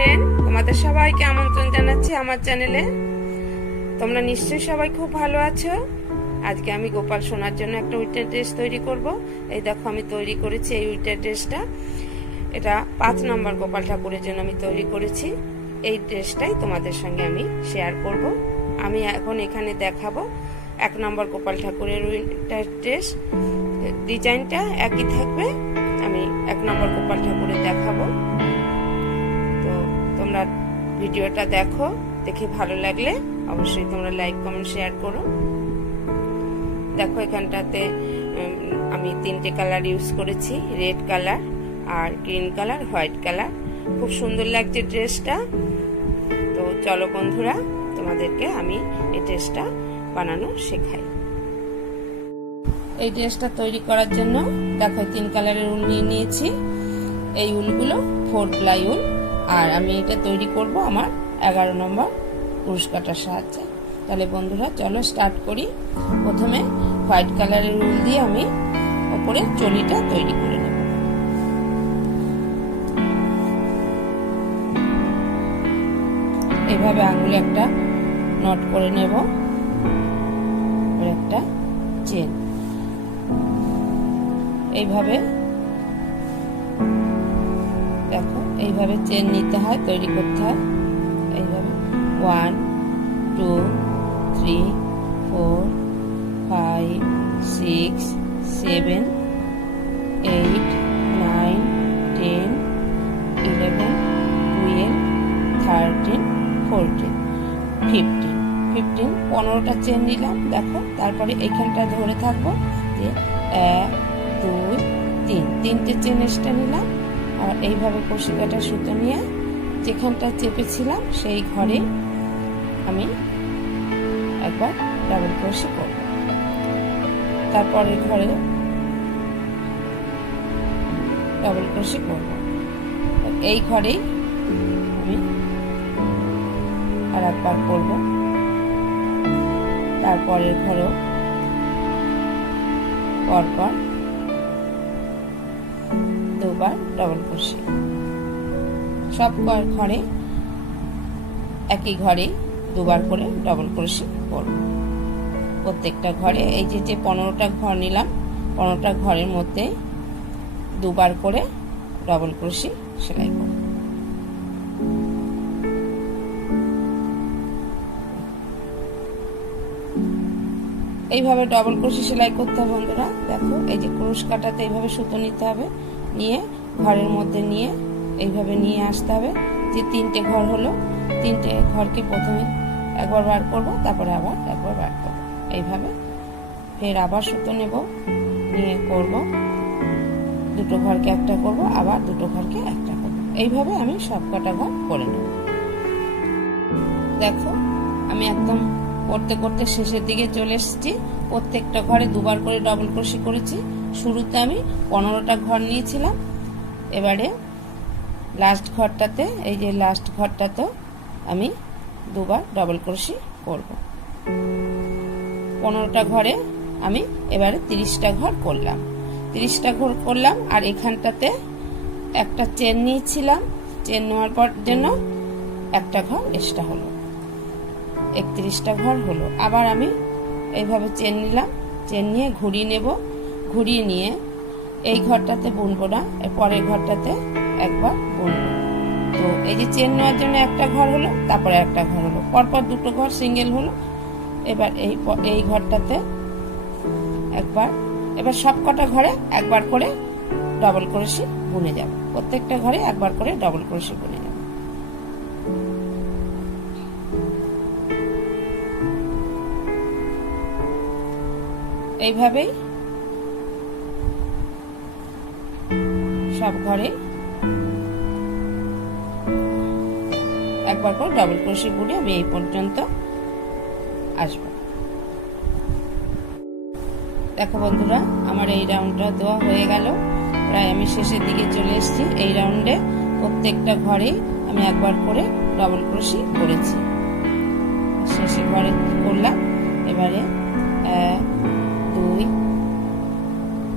Friend, তোমাদের সবাইকে আমন্ত্রণ জানাচ্ছি আমার চ্যানেলে। তোমরা নিশ্চয়ই সবাই খুব ভালো আছো। আজকে আমি গোপাল সোনার জন্য একটা উইন্টার ড্রেস তৈরি করব। এই দেখো আমি তৈরি করেছি এই উইন্টার ড্রেসটা। এটা 5 নম্বর গোপাল ঠাকুরের জন্য আমি তৈরি করেছি। এই ড্রেসটাই তোমাদের সঙ্গে আমি শেয়ার করব। আমি এখন এখানে দেখাবো 1 নম্বর গোপাল ঠাকুরের উইন্টার ড্রেস। ডিজাইনটা একই থাকবে, আমি 1 নম্বর গোপাল ঠাকুরের দেখাবো। তো তোমরা ভিডিওটা দেখো, দেখে ভালো লাগলে অবশ্যই তোমরা লাইক কমেন্ট শেয়ার করো। দেখো এখানটাতে আমি 3টে কালার ইউজ করেছি, রেড কালার আর গ্রিন কালার, হোয়াইট কালার। খুব সুন্দর লাগছে ড্রেসটা। তো চলো বন্ধুরা, তোমাদেরকে আমি এই ড্রেসটা বানানো শেখাই। এই ড্রেসটা তৈরি করার জন্য দেখো 3 কালারের উল নিয়ে নিয়েছি। এই উলগুলো 4 প্লাই উল, আর আমি এটা তৈরি করব আমার 11 নম্বর কুরুশ কাটার সাহায্যে। তাহলে বন্ধুরা চলো স্টার্ট করি। প্রথমে হোয়াইট কালারের উল দিয়ে আমি উপরে চলিটা তৈরি করে নেব। এইভাবে আঙুলে একটা নট করে নেব, একটা চেন। এইভাবে দেখো, এইভাবে চেন নিতে হয়, তৈরি করতে হয়। এইভাবে 1 2 3 4 5 6 7 8 9 10 11 12 13 14 15 15টা চেন নিলাম। দেখো তারপরে এইখানটা ধরে থাকবো যে 1 2 3 3টে চেন এক্সট্রা নিলাম। আর এইভাবে কষি কাটা সুতো নিয়ে যেখানটা চেপেছিলাম সেই ঘরে আমি একবার ডাবল ক্রোশে করব। তারপরে ঘরে ডাবল ক্রোশে করব। এই ঘরেই আমি আর একবার করব। তারপরের ঘরেও পরপর দুবার ডাবল ক্রোশে। সব ঘরে একই ঘরে দুবার করে ডাবল ক্রোশে করব। প্রত্যেকটা ঘরে এই যে 15টা ঘর নিলাম, 15টা ঘরের মধ্যে দুবার করে ডাবল ক্রোশে সেলাই করব। এইভাবে ডাবল ক্রোশে সেলাই করতে হবে বন্ধুরা। দেখো এই যে ক্রোশ কাটাতে এইভাবে সুতো নিতে হবে, নিয়ে ঘরের মধ্যে নিয়ে এইভাবে নিয়ে আসতে হবে। যে 3টে ঘর হলো, 3টে ঘরকে প্রথমে একবার বার করব, তারপরে আবার একবার বার করব। এইভাবে ফের আবার সুতো নেব, নিয়ে করব। 2টো ঘরকে একটা করব, আবার 2টো ঘরকে একটা করব। এইভাবে আমি সব কটা ঘর করে নেব। দেখো আমি একদম করতে করতে শেষের দিকে চলে এসেছি। প্রত্যেকটা ঘরে দুবার করে ডাবল ক্রোশে করেছি। শুরুতে আমি 15টা ঘর নিয়েছিলাম। এবারে লাস্ট ঘরটাতে, এই যে লাস্ট ঘরটাতে আমি দুবার ডাবল ক্রোশে করব। 15টা ঘরে আমি এবারে 30টা ঘর করলাম। 30টা ঘর করলাম, আর এখানটাতে একটা চেন নিয়েছিলাম। চেন নেওয়ার পর জন্য একটা ঘর এক্সট্রা হলো, 31টা ঘর হলো। আবার আমি এইভাবে চেন নিলাম, চেন নিয়ে ঘুরিয়ে নেব। ঘুরিয়ে নিয়ে এই ঘরটাতে বুনবো না, এর পরের ঘরটাতে একবার বুনবো। তো এই যে চেন নেওয়ার জন্য একটা ঘর হলো, তারপরে একটা ঘর হলো, পরপর 2টো ঘর সিঙ্গেল হলো। এবার এই ঘরটাতে একবার, এবার সব কটা ঘরে একবার করে ডাবল ক্রোশে বুনে যাব। প্রত্যেকটা ঘরে একবার করে ডাবল ক্রোশে বুনে যাব। এইভাবেই সব ঘরে একবার করে ডাবল ক্রোশে বুনে আমি এই পর্যন্ত আসবো। দেখো বন্ধুরা, আমার এই রাউন্ডটা দেওয়া হয়ে গেল। প্রায় আমি শেষের দিকে চলে এসেছি। এই রাউন্ডে প্রত্যেকটা ঘরে আমি একবার করে ডাবল ক্রোশে করেছি। শেষে ঘরে করলাম। এবারে 1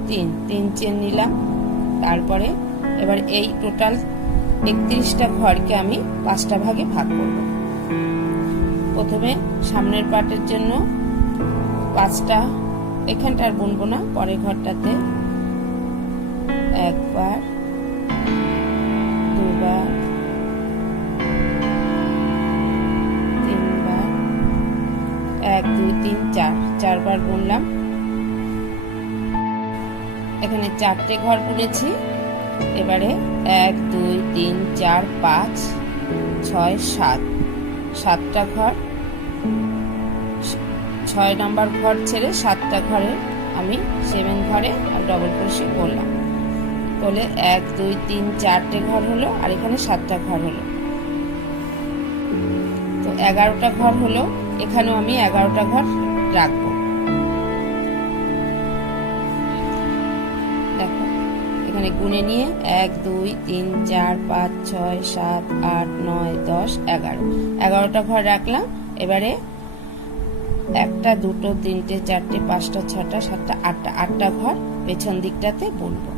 2 3 চেন নিলাম। তারপরে এবার এই টোটাল 31টা ঘরকে আমি 5টা ভাগে ভাগ করব। প্রথমে সামনের পার্টের জন্য 5টা, এখানটা আর বুনবো না, পরের ঘরটাতে একবার, দুবার, তিনবার, 1 2 3 4, 4বার বুনলাম। এখানে 4টে ঘর বুনেছি। এবারে 1 2 3 4 5 6 7, 7টা ঘর, 6 নম্বর ঘর ছেড়ে 7টা ঘরে আমি 7 ঘরে আর ডবল ক্রোশেট করলাম। তাহলে 1 2 3 4টে ঘর হলো, আর এখানে 7টা ঘর হলো, তো 11টা ঘর হলো। এখানেও আমি 11টা ঘর রাখবো। দেখো এখানে গুনে নিয়ে 1 2 3 4 5 6 7 8 9 10 11, 11টা ঘর রাখলাম। এবারে 1টা 2টো 3টে 4টে 5টা 6টা 7টা 8টা, 8টা ঘর পেছন দিকটাতে বুনবো।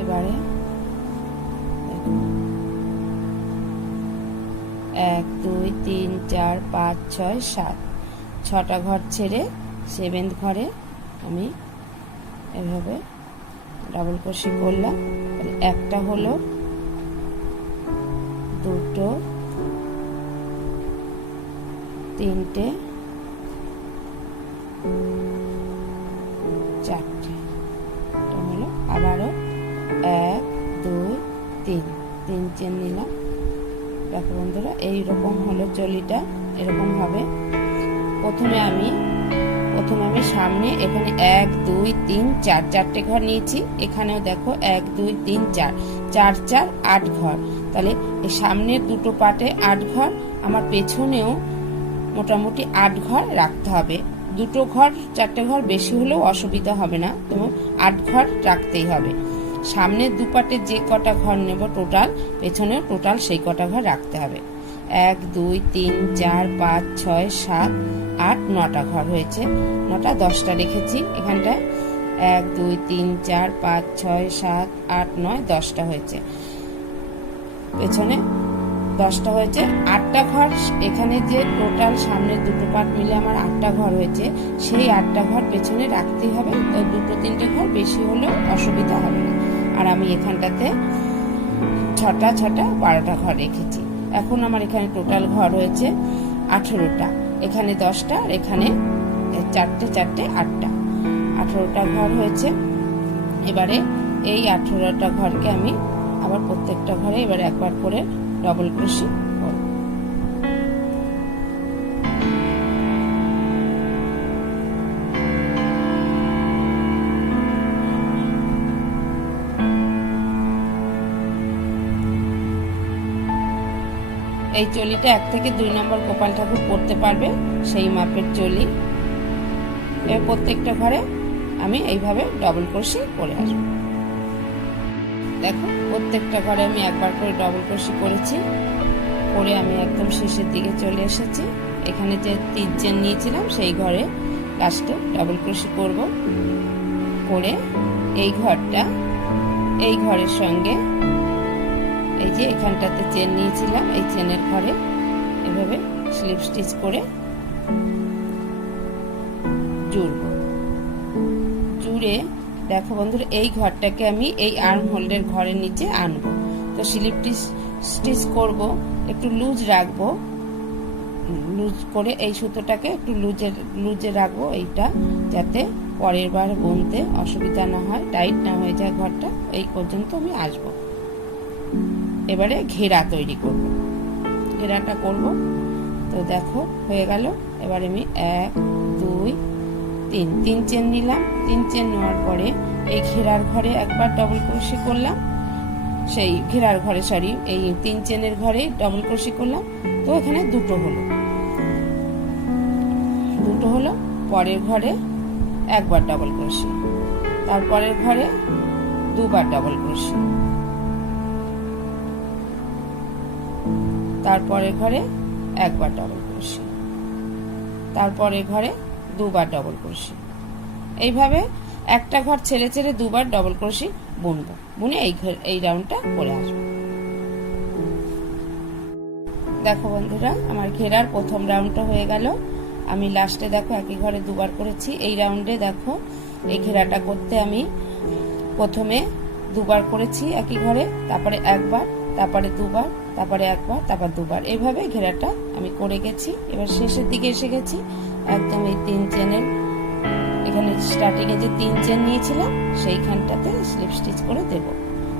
এবারে 1 2 3 4 5 6 7, 6টা ঘর ছেড়ে 7th ঘরে আমি এভাবে ডাবল ক্রোশেট করলাম। একটা হলো, দুটো, তিনটে, চারটে, এটা হলো। আবারও 1 2 3, 3 চেন নিলাম। দেখো বন্ধুরা, এইরকম হলো চলিটা, এরকম হবে। প্রথমে আমি সামনে এখানে 1 2 3 4, 4টে ঘর নিয়েছি। এখানেও দেখো 1 2 3 4, 4 4 8 ঘর। তাহলে এই সামনের দুটো পাটে 8 ঘর, আমার পেছনেও মোটামুটি 8 ঘর রাখতে হবে। দুটো ঘর 4টে ঘর বেশি হলেও অসুবিধা হবে না, তো 8 ঘর রাখতেই হবে। সামনের দুপাটে যে কটা ঘর নেব টোটাল, পেছনেও টোটাল সেই কটা ঘর রাখতে হবে। 1 2 3 4 5 6 7 8 9টা ঘর হয়েছে। 9টা 10টা রেখেছি এখানটায়। 1 2 3 4 5 6 7 8 9 10টা হয়েছে। পেছনে 10টা হয়েছে। 8টা ঘর এখানে যে টোটাল সামনের দুটো পাট মিলে আমার 8টা ঘর হয়েছে, সেই 8টা ঘর পেছনে রাখতেই হবে। তো 2 3টে ঘর বেশি হলেও অসুবিধা হবে না। আর আমি এখানটাতে 6টা 6টা 12টা ঘর রেখেছি। এখন আমার এখানে টোটাল ঘর হয়েছে 18টা। এখানে 10টা, আর এখানে 4টে 4টে 8টা, 18টা ঘর হয়েছে। এবারে এই 18টা ঘরকে আমি আবার প্রত্যেকটা ঘরে এবারে একবার করে ডবল ক্রোশেট করব। এই চলিটা 1 থেকে 2 নম্বর গোপাল ঠাকুর পরতে পারবে, সেই মাপের চলি। এবার প্রত্যেকটা ঘরে আমি এইভাবে ডবল ক্রোশেট করে আসবো। দেখো প্রত্যেকটা ঘরে আমি একবার করে ডবল ক্রোশেট করেছি, করে আমি একদম শেষের দিকে চলে এসেছি। এখানে যে 3 চেন নিয়েছিলাম সেই ঘরে লাস্টে ডবল ক্রোশেট করব। করে এই ঘরটা এই ঘরের সঙ্গে এই যে এখানটাতে চেন নিয়েছিলাম, এই চেনের ঘরে এভাবে স্লিপ স্টিচ করে জুড়ব। জুড়ে দেখো বন্ধুরা, এই ঘরটাকে আমি এই আর্ম হোল্ডের ঘরের নিচে আনবো। তো স্লিপ স্টিচ করব, একটু লুজ রাখবো, লুজ করে এই সুতোটাকে একটু লুজে রাখবো, এইটা যাতে পরের বার বুনতে অসুবিধা না হয়, টাইট না হয়ে যায় ঘরটা। এই পর্যন্ত আমি আসবো। এবারে ঘেরা তৈরি করব। ঘেরাটা করব, তো দেখো হয়ে গেল। এবার আমি 1 2 3 চেন নিলাম। 3 চেন নেওয়ার পরে এই ঘেরার ঘরে একবার ডবল ক্রোশে করলাম, সেই ঘেরার ঘরে এই 3 চেনের ঘরে ডবল ক্রোশে করলাম। তো এখানে দুটো হলো। পরের ঘরে একবার ডবল ক্রোশে, তারপরের ঘরে দুবার ডবল ক্রোশে, তারপরের ঘরে একবার ডবল ক্রোশে, তারপরের ঘরে দুবার ডবল ক্রোশে। এইভাবে একটা ঘর ছেড়ে ছেড়ে দুবার ডবল ক্রোশে বুনবো, বুনে এই রাউন্ডটা করে আসবো। দেখো বন্ধুরা, আমার ঘেরার প্রথম রাউন্ডটা হয়ে গেল। আমি লাস্টে দেখো একই ঘরে দুবার করেছি। এই রাউন্ডে দেখো এই ঘেরাটা করতে আমি প্রথমে দুবার করেছি একই ঘরে, তারপরে একবার, তারপরে দুবার, তারপরে একবার, তারপর দুবার, এইভাবে ঘেরাটা আমি করে গেছি। এবার শেষের দিকে এসে গেছি, একদম এই 3 চেনের এখানে স্টার্টিং এ যে 3 চেন নিয়েছিলাম সেইখানটাতে স্লিপ স্টিচ করে দেব।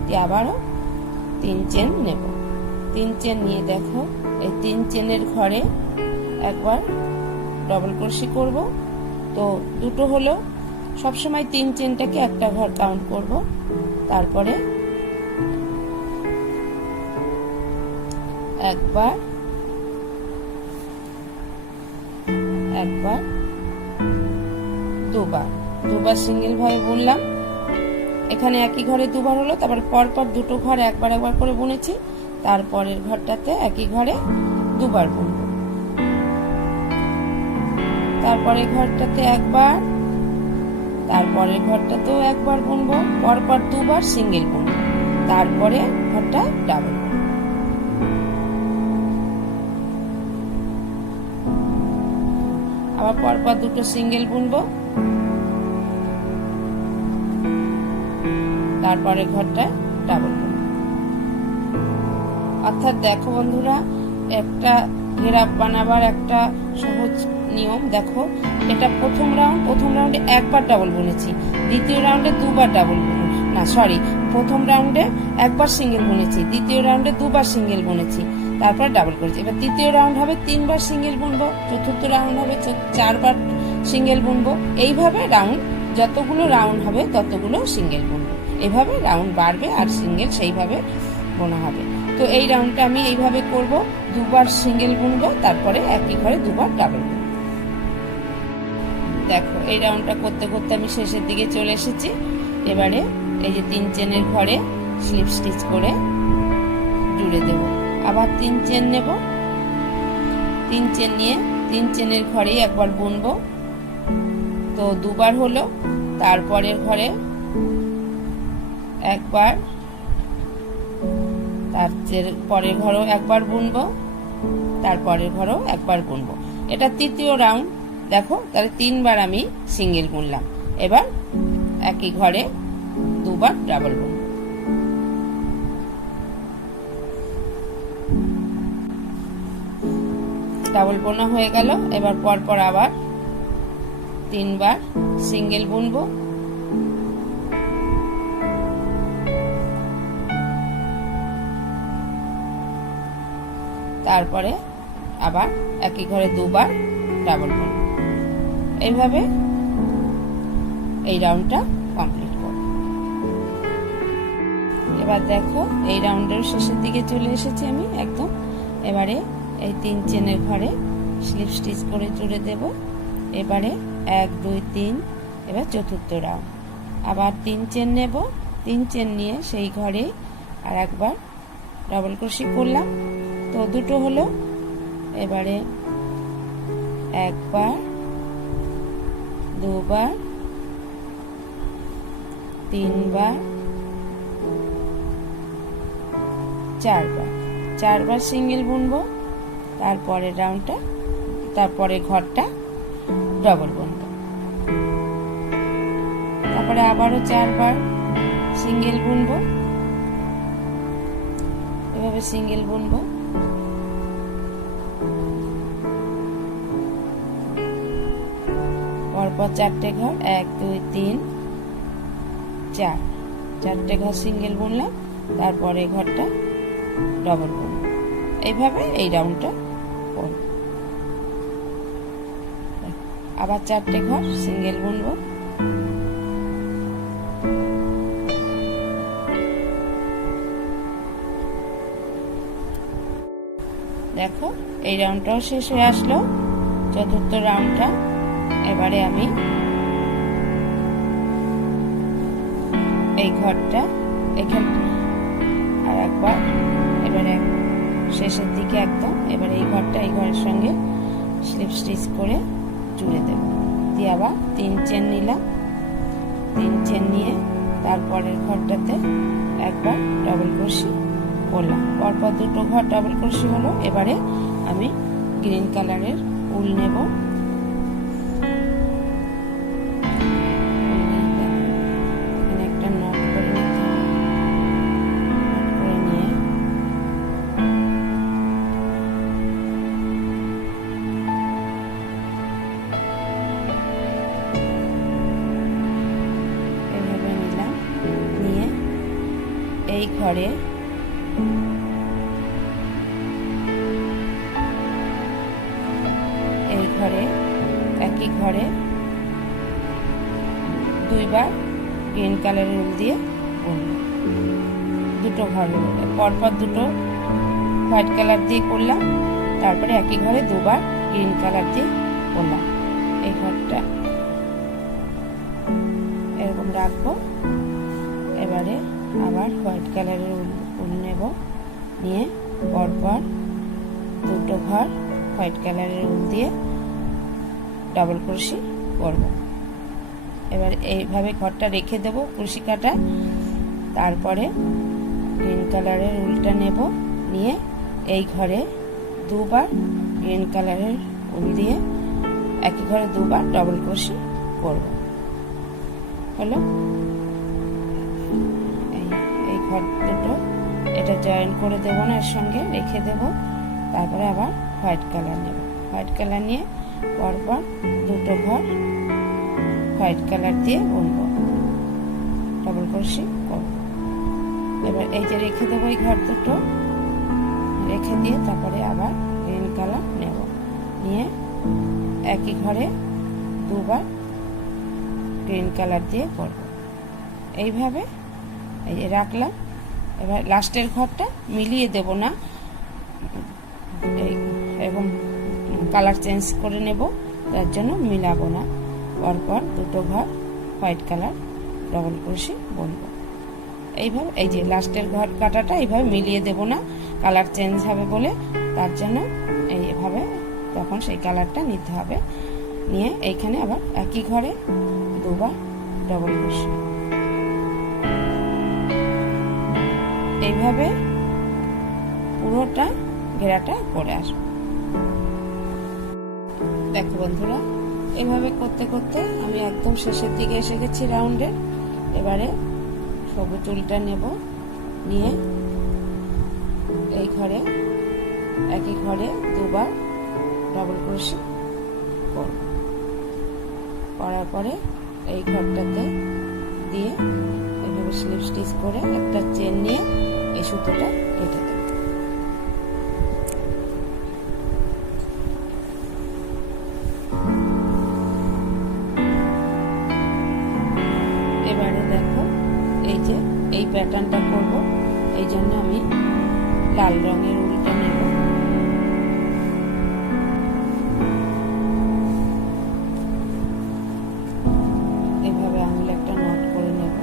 দিয়ে আবারও 3 চেন নেব। 3 চেন নিয়ে দেখো এই 3 চেনের ঘরে একবার ডবল ক্রোশে করব। তো দুটো হলো, সবসময় 3 চেনটাকে একটা ঘর কাউন্ট করব। তারপরে একবার, দুবার সিঙ্গেল ভাবে বুনলাম। এখানে একই ঘরে দুবার হলো, তারপরে পরপর দুটো ঘর একবার করে বুনেছি। তারপরের ঘরটাতে একই ঘরে দুবার বুনবো, তারপরে ঘরটাতে একবার, তারপরের ঘরটাতেও একবার বুনবো, পরপর দুবার সিঙ্গেল বুনবো, তারপরে ঘরটা ডাবল, আবার পরপর দুটো সিঙ্গেল বুনবো, তারপরে ঘরটা ডাবল বুনবো। অর্থাৎ দেখো বন্ধুরা, একটা ঘেরা বানাবার একটা সহজ নিয়ম। দেখো এটা প্রথম রাউন্ডে একবার ডাবল বুনেছি, দ্বিতীয় রাউন্ডে দুবার ডাবল প্রথম রাউন্ডে একবার সিঙ্গেল বুনেছি, দ্বিতীয় রাউন্ডে দুবার সিঙ্গেল বুনেছি, তারপর ডাবল করেছি। এবার তৃতীয় রাউন্ড হবে 3 বার সিঙ্গেল বুনবো, চতুর্থ রাউন্ড হবে 4 বার সিঙ্গেল বুনবো। এইভাবে রাউন্ড যতগুলো রাউন্ড হবে ততগুলো সিঙ্গেল বুনবো। এইভাবে রাউন্ড বাড়বে আর সিঙ্গেল সেইভাবে বোনা হবে। তো এই রাউন্ডটা আমি এইভাবে করব, দুবার সিঙ্গেল বুনবো, তারপরে একই ঘরে দুবার ডাবল বুনবো। দেখো এই রাউন্ডটা করতে করতে আমি শেষের দিকে চলে এসেছি। এবারে এই যে 3 চেনের ঘরে স্লিপ স্টিচ করে জুড়ে দেব। আবার 3 চেন নেব, 3 চেন নিয়ে 3 চেনের ঘরে একবার বুনবো। তো দুবার হলো, তারপরের ঘরে একবার, তার পরের ঘরেও একবার বুনবো, তারপরের ঘরেও একবার বুনবো। এটা তৃতীয় রাউন্ড। দেখো তাহলে 3 বার আমি সিঙ্গেল বুনলাম। এবার একই ঘরে দুবার ডাবল বুনবো। ডাবল বোনা হয়ে গেল। এবার পরপর আবার 3 বার সিঙ্গেল বুনবো, তারপরে আবার একই ঘরে দুবার ডাবল বুনবো। এইভাবে এই রাউন্ডটা কমপ্লিট করব। এবার দেখো এই রাউন্ডের শেষের দিকে চলে এসেছি আমি একদম। এবারে এই 3 চেনের ঘরে স্লিপ স্টিচ করে জুড়ে দেব। এবারে 1 2 3, এবার চতুর্থ রাউন্ড। আবার 3 চেন নেব, 3 চেন নিয়ে সেই ঘরে আর একবার ডাবল ক্রোশে করলাম। তো দুটো হলো। এবারে একবার, দুবার, 3 বার, 4 বার, 4 বার সিঙ্গেল বুনবো। তারপরে রাউন্ডটা, তারপরে ঘরটা ডাবল বুনবো। তারপরে আবারও 4 বার সিঙ্গেল বুনবো। এভাবে সিঙ্গেল বুনবো। পরপর 4টে ঘর, 1 2 3 4, 4টে ঘর সিঙ্গেল বুনলাম, তারপরে ঘরটা ডাবল বুনবো। এইভাবে এই রাউন্ডটা করব। আবার 4টে ঘর সিঙ্গেল বুনবো। দেখো এই রাউন্ডটাও শেষ হয়ে আসলো, চতুর্থ রাউন্ডটা। এবারে আমি এই ঘরটা এখানে আর একবার, এবারে শেষের দিকে একদম, এবারে এই ঘরটা এই ঘরের সঙ্গে স্লিপ স্টিচ করে জুড়ে দেব। দিয়ে আবার 3 চেন নিলাম, 3 চেন নিয়ে তারপরের ঘরটাতে একবার ডাবল ক্রোশি করলাম। পরপর 2টো ঘর ডাবল ক্রোশি হলো। এবারে আমি গ্রিন কালারের উল নেব। একটা নট করে নিতে হবে, করে নিয়ে এভাবে নিলাম, নিয়ে এই ঘরে একই ঘরে 2বার গ্রিন কালারের উল দিয়ে বুনবো। 2টো ঘর পরপর 2টো হোয়াইট কালার দিয়ে করলাম, তারপরে একই ঘরে 2বার গ্রিন কালার দিয়ে করলাম। এই ঘরটা এরকম রাখবো। এবারে আবার হোয়াইট কালারের উল নেব, নিয়ে পরপর 2টো ঘর হোয়াইট কালারের উল দিয়ে ডাবল ক্রোশি করব। এবার এইভাবে ঘরটা রেখে দেব ক্রোশি কাটা। তারপরে গ্রিন কালারের উলটা নেব, নিয়ে এই ঘরে 2বার গ্রিন কালারের উল দিয়ে একই ঘরে 2বার ডাবল ক্রোশি করব। হলো এই ঘর দুটো, এটা জয়েন করে দেব না, এর সঙ্গে রেখে দেব। তারপরে আবার হোয়াইট কালার নেব, হোয়াইট কালার নিয়ে পরপর 2টো ঘর হোয়াইট কালার দিয়ে বুনবো, ডাবল ক্রোশি করব। এবার এই যে রেখে দেবো এই ঘর দুটো, রেখে দিয়ে তারপরে আবার গ্রিন কালার নেব, নিয়ে একই ঘরে 2বার গ্রিন কালার দিয়ে করব। এইভাবে এই যে রাখলাম। এবার লাস্টের ঘরটা মিলিয়ে দেব না, এরকম কালার চেঞ্জ করে নেব, তার জন্য মিলাবো না। পরপর 2টো ঘর হোয়াইট কালার ডাবল ক্রোশি বুনবো। এইভাবে এই যে লাস্টের ঘর কাটাটা এইভাবে মিলিয়ে দেব না, কালার চেঞ্জ হবে বলে, তার জন্য এইভাবে তখন সেই কালারটা নিতে হবে। নিয়ে এইখানে আবার একই ঘরে 2বার ডাবল ক্রোশি। এইভাবে পুরোটা ঘেরাটা করে আসবো। দেখো বন্ধুরা, এইভাবে করতে করতে আমি একদম শেষের দিকে এসে গেছি রাউন্ডের। এবারে সবুজ উলটা নেব, নিয়ে এই ঘরে একই ঘরে 2বার ডাবল ক্রোশি করব। করার পরে এই ঘরটাতে দিয়ে এইভাবে স্লিপ স্টিচ করে একটা চেন নিয়ে এই সুতোটা কেটে দেব। এবারে দেখো এই যে এই প্যাটার্নটা করব, এই জন্য আমি লাল রঙের উলটা নেব। এইভাবে আঙুলে একটা নট করে নেব।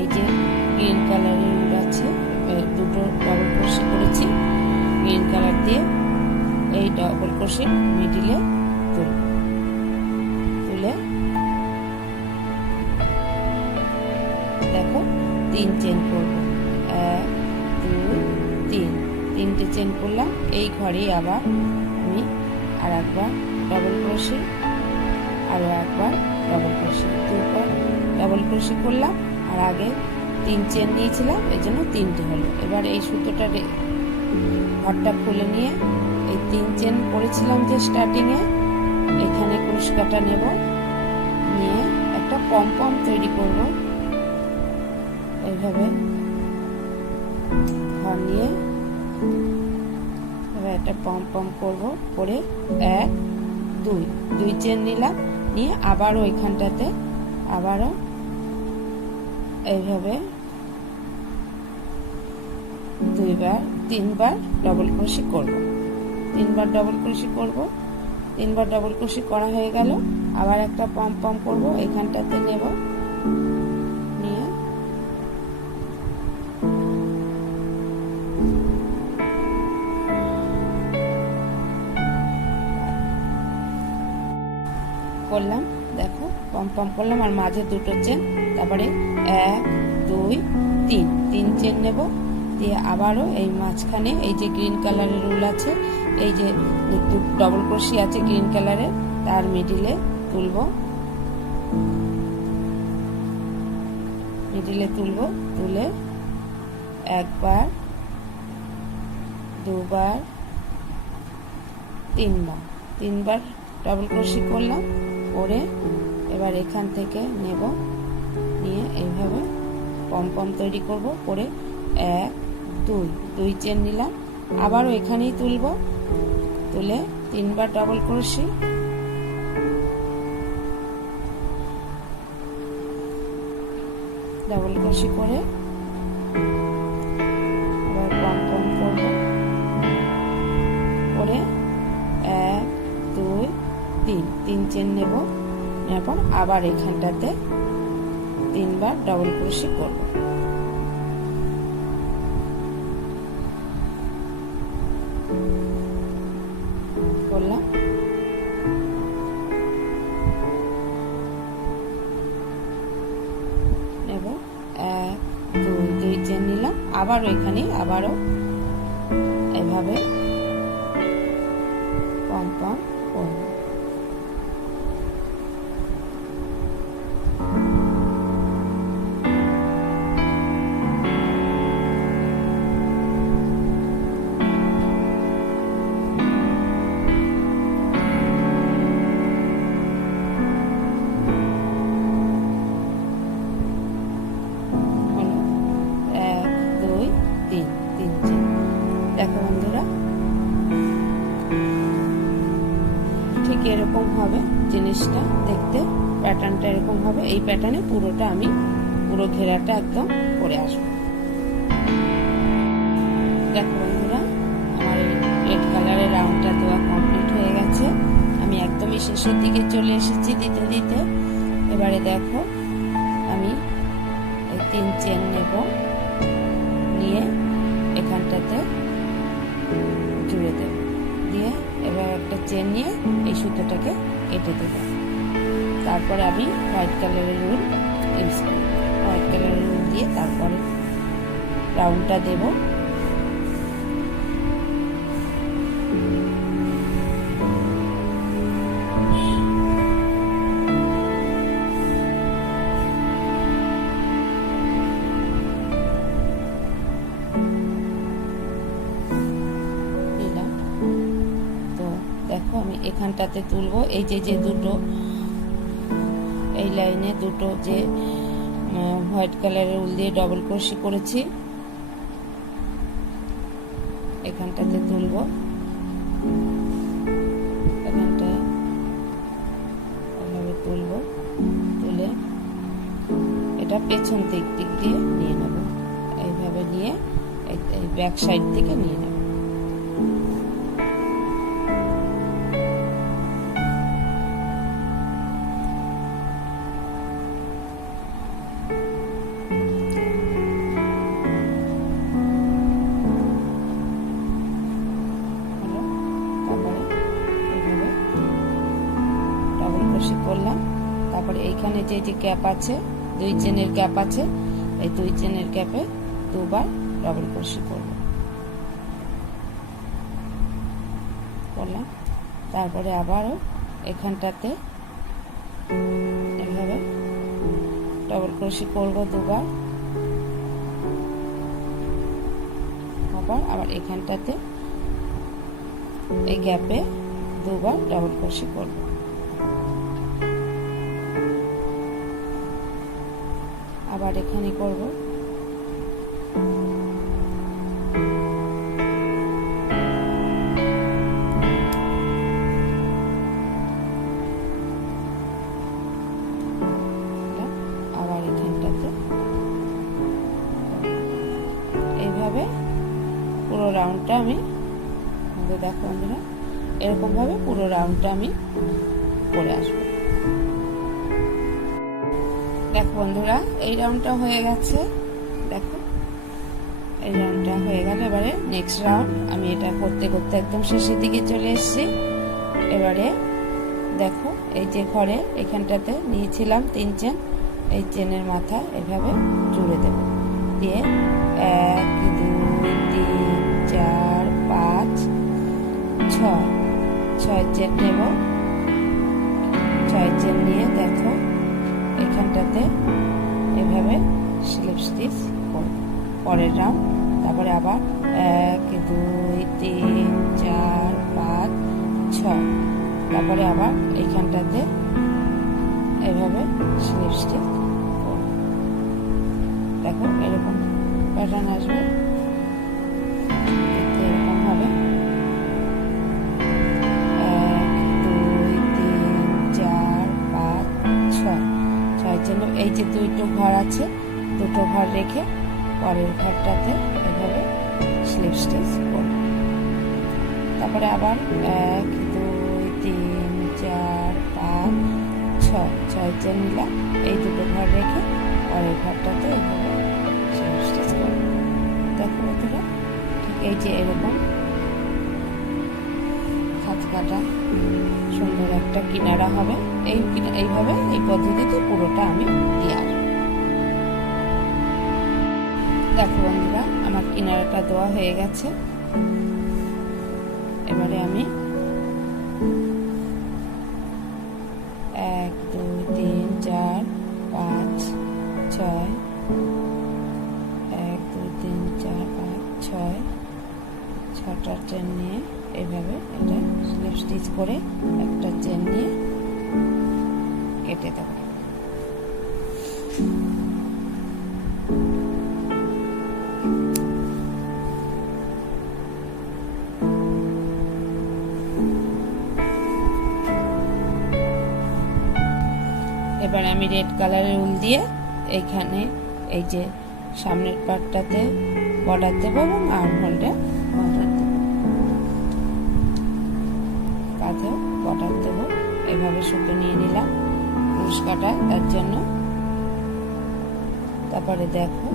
এই যে গ্রিন কালারের উল আছে, 2টো ডাবল ক্রোশি করেছি গ্রিন কালার দিয়ে, এই ডাবল ক্রোশি মিডিলে তুলে দেখো 3 চেন করব। 1 2 3, 3টে চেন করলাম। এই ঘরেই আবার আমি আর একবার ডাবল ক্রোশি, আরো একবার ডাবল ক্রোশি, 2বার ডাবল ক্রোশি করলাম। আর আগে 3 চেন নিয়েছিলাম, এই জন্য 3টে হলো। এবার এই সুতোটা ঘরটা খুলে নিয়ে এই 3 চেন করেছিলাম যে স্টার্টিং এ, এখানে ক্রোশ কাটা নেব, নিয়ে একটা পম তৈরি করব। এইভাবে ঘর নিয়ে এবার একটা পম করব, করে 1 2 চেন নিলাম, নিয়ে আবারও এখানটাতে আবারও এইভাবে 3বার ডবল ক্রোশি করব। 3বার ডবল ক্রোশি করব। 3বার ডবল ক্রোশি করা হয়ে গেল, আবার একটা পম করব, এখানটাতে নেব, নিয়ে করলাম। দেখো পম করলাম, আর মাঝে 2টো চেন, তারপরে 1 2 3 চেন নেব, দিয়ে আবারও এই মাঝখানে এই যে গ্রিন কালারের রুল আছে, এই যে ডবল ক্রোশি আছে গ্রিন কালারের, তার মিডিলে তুলব, তুলে 1বার 2বার 3বার ডবল ক্রোশি করলাম, করে এবার এখান থেকে নেব, নিয়ে এইভাবে পম তৈরি করব, করে 1 2 চেন নিলাম, আবারও এখানেই তুলব, তুলে 3বার ডবল ক্রোশি, করে এবার পম করব, করে 1 2 3 চেন নেব, নেওয়ার পর আবার এখানটাতে 3বার ডবল ক্রোশি করব। করলাম, নেব 1 2 চেন নিলাম, আবারও এখানে আবারও এভাবে পম করব। দেখো বন্ধুরা, ঠিক এরকম হবে জিনিসটা দেখতে, প্যাটার্নটা এরকম হবে। এই প্যাটার্নে পুরোটা আমি পুরো ঘেরাটা একদম করে আসবো। দেখো বন্ধুরা, আমার রেড কালারের রাউন্ডটা দেওয়া কমপ্লিট হয়ে গেছে। আমি একদমই শেষের দিকে চলে এসেছি দিতে। এবারে দেখো আমি এই 3 চেন নেব, নিয়ে এখানটাতে জুড়ে দেব, দিয়ে এবার একটা চেন নিয়ে এই সুতোটাকে কেটে দেব। তারপরে আমি হোয়াইট কালারের রুল ইউজ করব, হোয়াইট কালারের রুল দিয়ে তারপরে রাউন্ডটা দেব। দেখো আমি এখানটাতে তুলবো, এই যে দুটো এই লাইনে দুটো যে হোয়াইট কালারের উল দিয়ে ডবল ক্রোশি করেছি, এখানটাতে তুলবো, এখানটায় এভাবে তুলবো, তুলে এটা পেছন দিক দিয়ে নিয়ে নেব, এইভাবে নিয়ে এই ব্যাক সাইড থেকে নিয়ে নেব। করলাম, তারপরে এইখানে যে গ্যাপ আছে 2 চেনের গ্যাপ আছে, এই 2 চেনের গ্যাপে 2বার ডবল ক্রোশি করব। করলাম, তারপরে আবারও এখানটাতে এভাবে ডবল ক্রোশি করব 2বার, আবার এখানটাতে এই গ্যাপে 2বার ডবল ক্রোশি করব। আবার এখানে করব। আবার এখানটাতে এইভাবে পুরো রাউন্ডটা আমি, দেখো বন্ধুরা, এরকম ভাবে পুরো রাউন্ডটা আমি করে আসবো। দেখো বন্ধুরা, এই রাউন্ডটা হয়ে গেছে। দেখো এই রাউন্ডটা হয়ে গেল। এবারে নেক্সট রাউন্ড আমি এটা করতে করতে একদম শেষের দিকে চলে এসেছি। এবারে দেখো এই যে ঘরে এখানটাতে নিয়েছিলাম 3 চেন, এই চেনের মাথা এভাবে জুড়ে দেব, দিয়ে 1 2 3 4 5 6 চেন নেব। 6 চেন নিয়ে দেখো এখানটাতে এভাবে স্লিপ স্টিচ করব পরের রাউন্ড। তারপরে আবার 1 2 3 4 5 6, তারপরে আবার এইখানটাতে এভাবে স্লিপ স্টিচ করব। দেখো এরকম প্যাটার্ন আসবে, এরকম হবে। 1 2 3 4 5 6 জন্য এই যে দুটো ঘর আছে, দুটো ঘর রেখে পরের ঘরটাতে এভাবে স্লিপ স্টিচ করব। তারপরে আবার 1 2 3 4 5 6 চেন নিলাম, এই দুটো ঘর রেখে পরের ঘরটাতে এভাবে স্লিপ স্টিচ করব। দেখো বন্ধুরা, ঠিক এই যে এরকম হাত কাটা সুন্দর একটা কিনারা হবে। এইভাবে এই পদ্ধতিতে পুরোটা আমি দিয়ে আসবো। দেখো বন্ধুরা, আমার কিনারাটা দেওয়া হয়ে গেছে। এবারে আমি 1 2 3 4 5 6 1 2 3 4 5 6 6টা চেন নিয়ে এইভাবে এটা স্লিপ স্টিচ করে একটা চেন নিয়ে কেটে দেব। এবারে আমি রেড কালারের উল দিয়ে এইখানে এই যে সামনের পার্টটাতে বর্ডার দেবো এবং আর্মহোলটা বর্ডার দেবো, কাঁধেও বর্ডার দেবো। এইভাবে সুতো নিয়ে নিলাম ক্রুশ কাটায় তার জন্য। তারপরে দেখো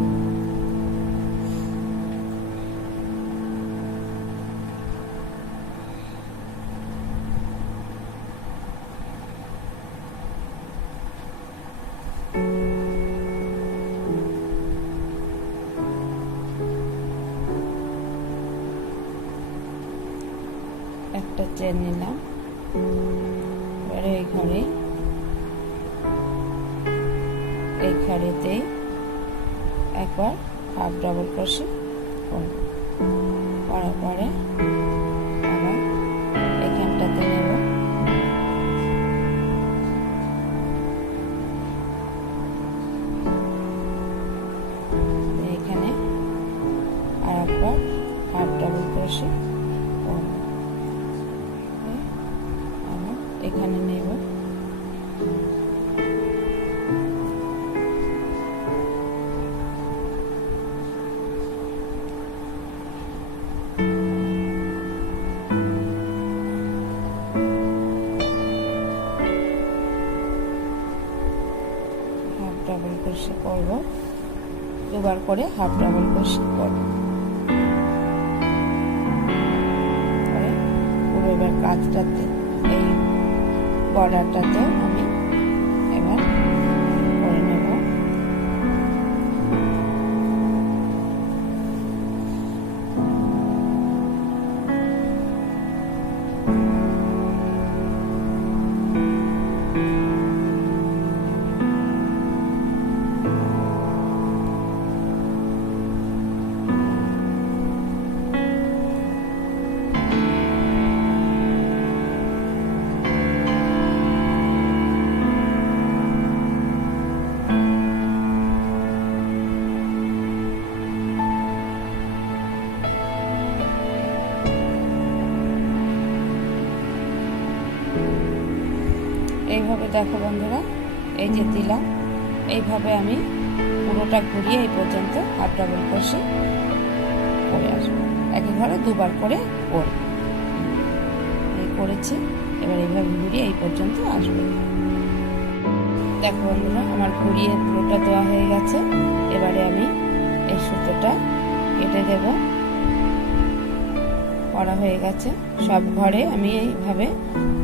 একটা চেন নিলাম। এবারে এই ঘরেতেই একবার হাফ ডাবল ক্রোশে করব, করার পরে আবার এখানটাতে নেব, এখানে আর একবার হাফ ডাবল ক্রোশে করব, এখানে নেব, হাফ ডাবল ক্রোশে করব, দুবার করে হাফ ডাবল ক্রোশে করব। পুরো এবার কাজটাতে এই বর্ডারটাতেও আমি এবার করে নেব। এইভাবে দেখো বন্ধুরা, এই যে দিলাম, এইভাবে আমি পুরোটা ঘুরিয়ে এই পর্যন্ত হাফ ডাবল ক্রোশে করে আসবো। একই ঘরে দুবার করে করব, এই করেছি। এবার এইভাবে ঘুরিয়ে এই পর্যন্ত আসবে। দেখো বন্ধুরা, আমার ঘুরিয়ে পুরোটা দেওয়া হয়ে গেছে। এবারে আমি এই সুতোটা কেটে দেব। করা হয়ে গেছে। সব ঘরে আমি এইভাবে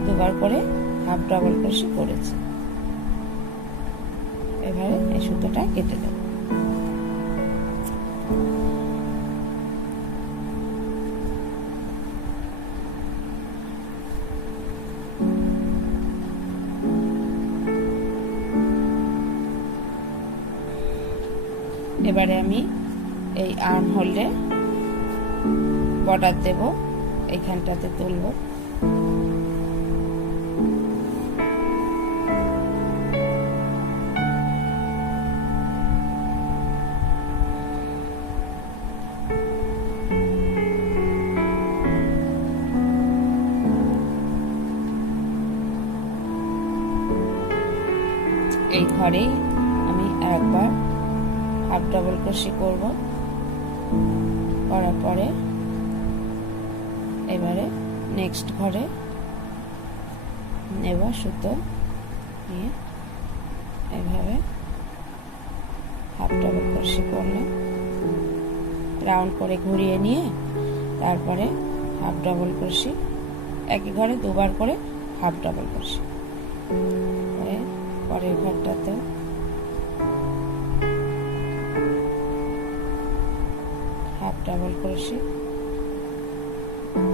দুবার করে হাফ ডাবল ক্রোশে করেছি। এবারে এই সুতোটা কেটে দেব। এবারে আমি এই আর্ম হোলে বর্ডার দেব, এইখানটাতে তুলব। এই ঘরেই আমি একবার হাফ ডাবল ক্রোশে করব। করার পরে এবারে নেক্সট ঘরে নেব সুতো নিয়ে এভাবে হাফ ডাবল ক্রোশে করলে রাউন্ড করে ঘুরিয়ে নিয়ে তারপরে হাফ ডাবল ক্রোশে, একই ঘরে দুবার করে হাফ ডাবল ক্রোশে। পরের ঘরটাতে হাফ ডাবল ক্রোশে,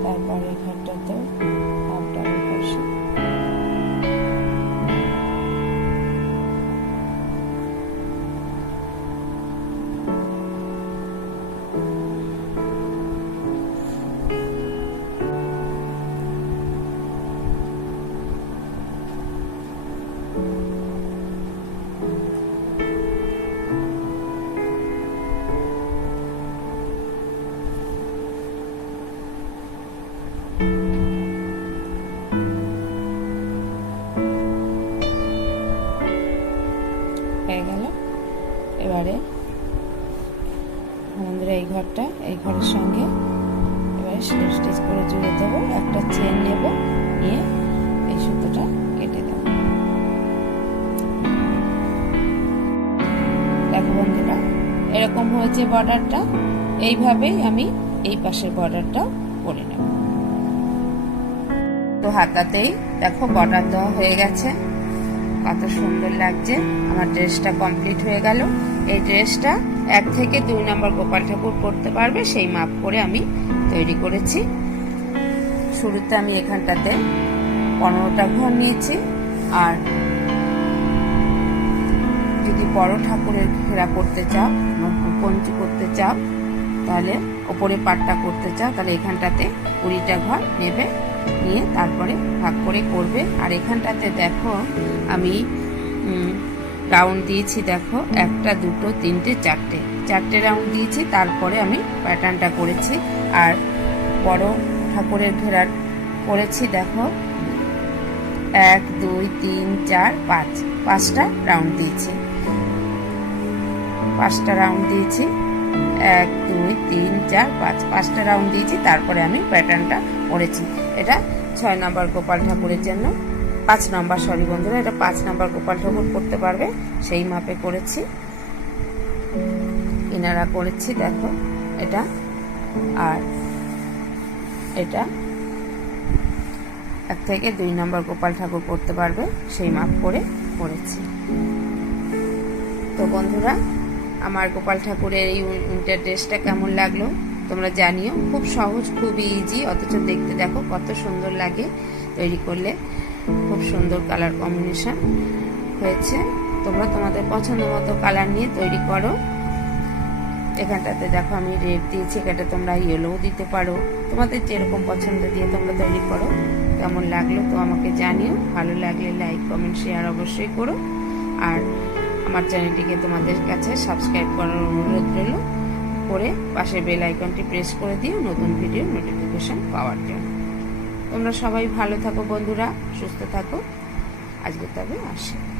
তারপরে ঘরটাতে হাফ ডাবল ক্রোশে। হয়ে গেল। এবারে আমাদের এই ঘরটা, এই ঘরের সঙ্গে এবারে স্লিপ স্টিচ করে জুড়ে দেবো। একটা চেন নেব, নিয়ে এই সুতোটা কেটে দেব। দেখো বন্ধুরা, এরকম হয়েছে বর্ডারটা। এইভাবেই আমি এই পাশের বর্ডারটা করে নেব। তো হাতাতেই দেখো বর্ডার দেওয়া হয়ে গেছে, কত সুন্দর লাগছে। আমার ড্রেসটা কমপ্লিট হয়ে গেল। এই ড্রেসটা 1 থেকে 2 নম্বর গোপাল ঠাকুর পরতে পারবে, সেই মাপ করে আমি তৈরি করেছি। শুরুতে আমি এখানটাতে 15টা ঘর নিয়েছি। আর যদি বড় ঠাকুরের ঘেরা করতে চাও, পঞ্চি করতে চাও, তাহলে ওপরে পাটটা করতে চাও, তাহলে এখানটাতে 20টা ঘর নেবে, নিয়ে তারপরে ভাগ করে করবে। আর এখানটাতে দেখো আমি রাউন্ড দিয়েছি, দেখো 1টা 2টো 3টে 4টে রাউন্ড দিয়েছি। তারপরে আমি প্যাটার্নটা করেছি। আর বড় ঠাকুরের ঘেরার করেছি, দেখো 1 2 3 4 5টা রাউন্ড দিয়েছি। 5টা রাউন্ড দিয়েছি, 1 2 3 4 5টা রাউন্ড দিয়েছি। তারপরে আমি প্যাটার্নটা করেছি। এটা 6 নম্বর গোপাল ঠাকুরের জন্য, 5 নম্বর, সরি বন্ধুরা, এটা 5 নম্বর গোপাল ঠাকুর করতে পারবে, সেই মাপে করেছি। কিনারা করেছি দেখো এটা। আর এটা 1 থেকে 2 নম্বর গোপাল ঠাকুর করতে পারবে, সেই মাপ করে করেছি। তো বন্ধুরা, আমার গোপাল ঠাকুরের এই উইন্টার ড্রেসটা কেমন লাগলো তোমরা জানিও। খুব সহজ, খুবই ইজি, অথচ দেখতে দেখো কত সুন্দর লাগে। তৈরি করলে খুব সুন্দর কালার কম্বিনেশন হয়েছে। তোমরা তোমাদের পছন্দ মতো কালার নিয়ে তৈরি করো। এখানটাতে দেখো আমি রেড দিয়েছি, এটা তোমরা ইয়েলোও দিতে পারো। তোমাদের যেরকম পছন্দ দিয়ে তোমরা তৈরি করো। কেমন লাগলো তো আমাকে জানিও। ভালো লাগলে লাইক কমেন্ট শেয়ার অবশ্যই করো। আর আমার চ্যানেলটিকে তোমাদের কাছে সাবস্ক্রাইব করার অনুরোধ রইল। করে পাশে বেল আইকনটি প্রেস করে দিও নতুন ভিডিও নোটিফিকেশন পাওয়ার জন্য। তোমরা সবাই ভালো থাকো বন্ধুরা, সুস্থ থাকো। আজকে তবে আসি।